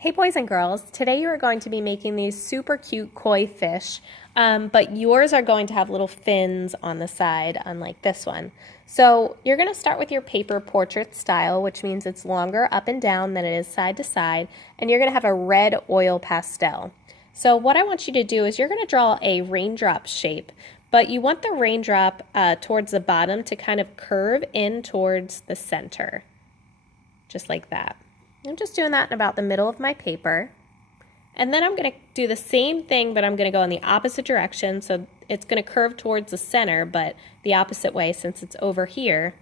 Hey boys and girls, today you are going to be making these super cute koi fish, but yours are going to have little fins on the side, unlike this one. So you're going to start with your paper portrait style, which means it's longer up and down than it is side to side, and you're going to have a red oil pastel. So what I want you to do is you're going to draw a raindrop shape, but you want the raindrop towards the bottom to kind of curve in towards the center, just like that. I'm just doing that in about the middle of my paper. And then I'm going to do the same thing, but I'm going to go in the opposite direction. So it's going to curve towards the center, but the opposite way since it's over here.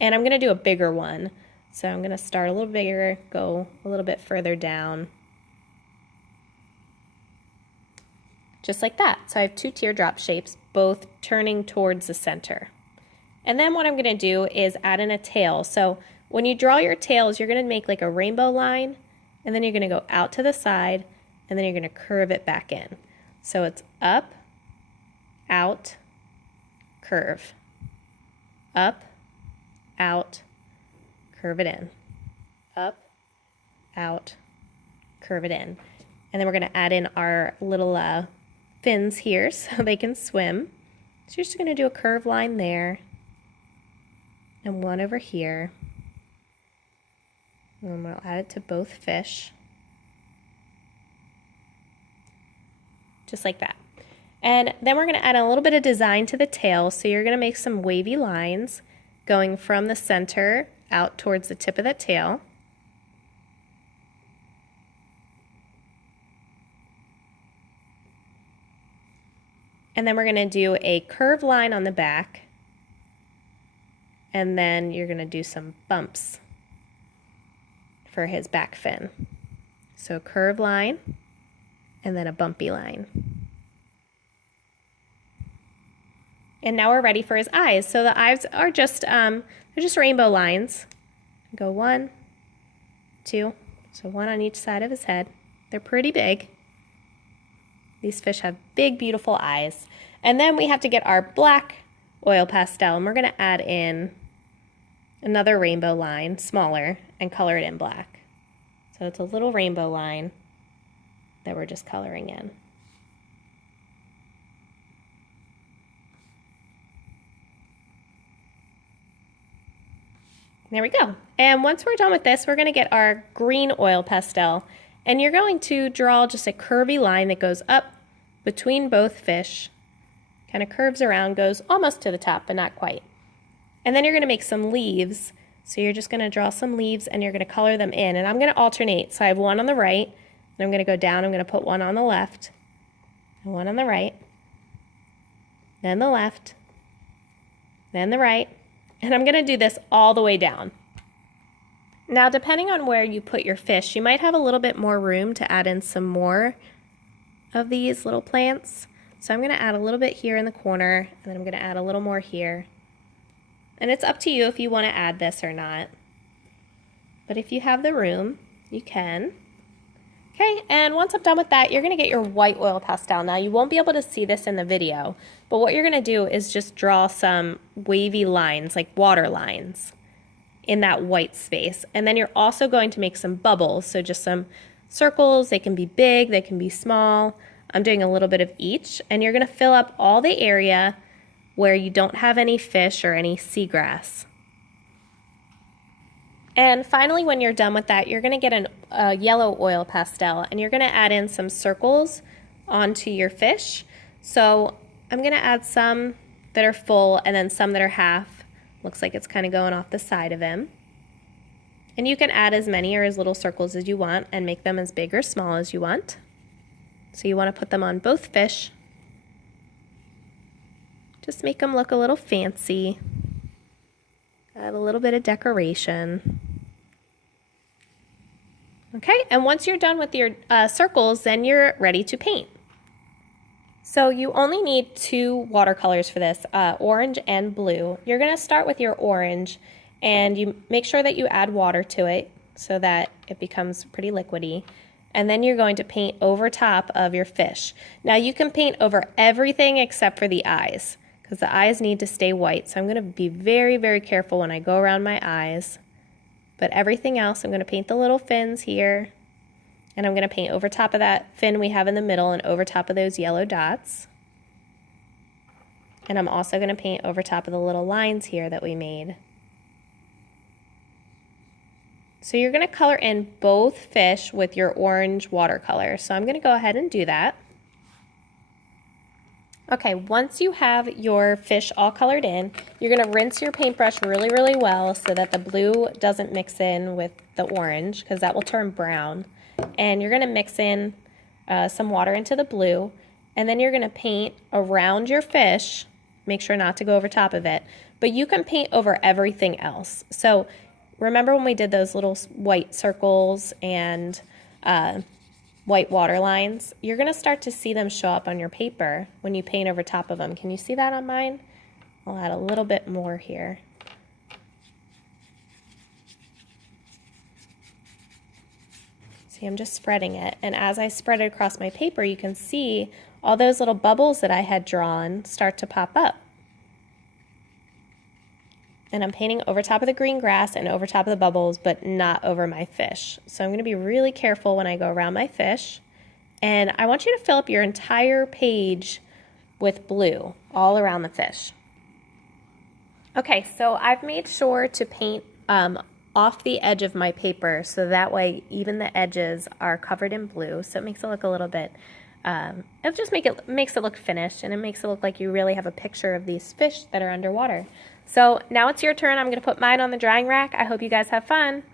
And I'm going to do a bigger one. So I'm going to start a little bigger, go a little bit further down. Just like that. So I have two teardrop shapes, both turning towards the center. And then what I'm going to do is add in a tail. So when you draw your tails, you're going to make like a rainbow line, and then you're going to go out to the side, and then you're going to curve it back in. So it's up, out, curve. Up, out, curve it in. Up, out, curve it in. And then we're going to add in our little fins here so they can swim. So you're just going to do a curved line there, and one over here. And we'll add it to both fish, just like that. And then we're going to add a little bit of design to the tail, so you're going to make some wavy lines going from the center out towards the tip of the tail. And then we're going to do a curved line on the back, and then you're going to do some bumps for his back fin. So curved line and then a bumpy line. And now we're ready for his eyes. So the eyes are just they're just rainbow lines. Go 1, 2, so one on each side of his head. They're pretty big. These fish have big, beautiful eyes. And then we have to get our black oil pastel, and we're going to add in another rainbow line, smaller, and color it in black. So it's a little rainbow line that we're just coloring in. There we go. And once we're done with this, we're going to get our green oil pastel, and you're going to draw just a curvy line that goes up between both fish, kind of curves around, goes almost to the top, but not quite. And then you're going to make some leaves. So you're just going to draw some leaves and you're going to color them in. And I'm going to alternate. So I have one on the right, and I'm going to go down. I'm going to put one on the left, and one on the right, then the left, then the right. And I'm going to do this all the way down. Now, depending on where you put your fish, you might have a little bit more room to add in some more of these little plants. So I'm going to add a little bit here in the corner, and then I'm going to add a little more here. And it's up to you if you want to add this or not. But if you have the room, you can. Okay, and once I'm done with that, you're going to get your white oil pastel. Now, you won't be able to see this in the video, but what you're going to do is just draw some wavy lines, like water lines, in that white space. And then you're also going to make some bubbles, so just some circles. They can be big, they can be small. I'm doing a little bit of each, and you're going to fill up all the area where you don't have any fish or any seagrass. And finally, when you're done with that, you're going to get a yellow oil pastel, and you're going to add in some circles onto your fish. So I'm going to add some that are full and then some that are half. Looks like it's kind of going off the side of him. And you can add as many or as little circles as you want and make them as big or small as you want. So you want to put them on both fish. Just make them look a little fancy. Add a little bit of decoration. Okay, and once you're done with your circles, then you're ready to paint. So you only need 2 watercolors for this, orange and blue. You're going to start with your orange, and you make sure that you add water to it so that it becomes pretty liquidy. And then you're going to paint over top of your fish. Now you can paint over everything except for the eyes, because the eyes need to stay white. So I'm going to be very, very careful when I go around my eyes. But everything else, I'm going to paint the little fins here, And I'm going to paint over top of that fin we have in the middle and over top of those yellow dots. And I'm also going to paint over top of the little lines here that we made. So you're going to color in both fish with your orange watercolor. So I'm going to go ahead and do that. Okay, once you have your fish all colored in, you're going to rinse your paintbrush really, really well so that the blue doesn't mix in with the orange, because that will turn brown. And you're going to mix in some water into the blue, and then you're going to paint around your fish. Make sure not to go over top of it, but you can paint over everything else. So remember when we did those little white circles and white water lines? You're going to start to see them show up on your paper when you paint over top of them. Can you see that on mine? I'll add a little bit more here. See, I'm just spreading it, and as I spread it across my paper, you can see all those little bubbles that I had drawn start to pop up. And I'm painting over top of the green grass and over top of the bubbles, but not over my fish. So I'm going to be really careful when I go around my fish. And I want you to fill up your entire page with blue all around the fish. Okay, so I've made sure to paint off the edge of my paper, so that way even the edges are covered in blue, so it makes it look a little bit, it just makes it look finished, and it makes it look like you really have a picture of these fish that are underwater. So now it's your turn. I'm going to put mine on the drying rack. I hope you guys have fun.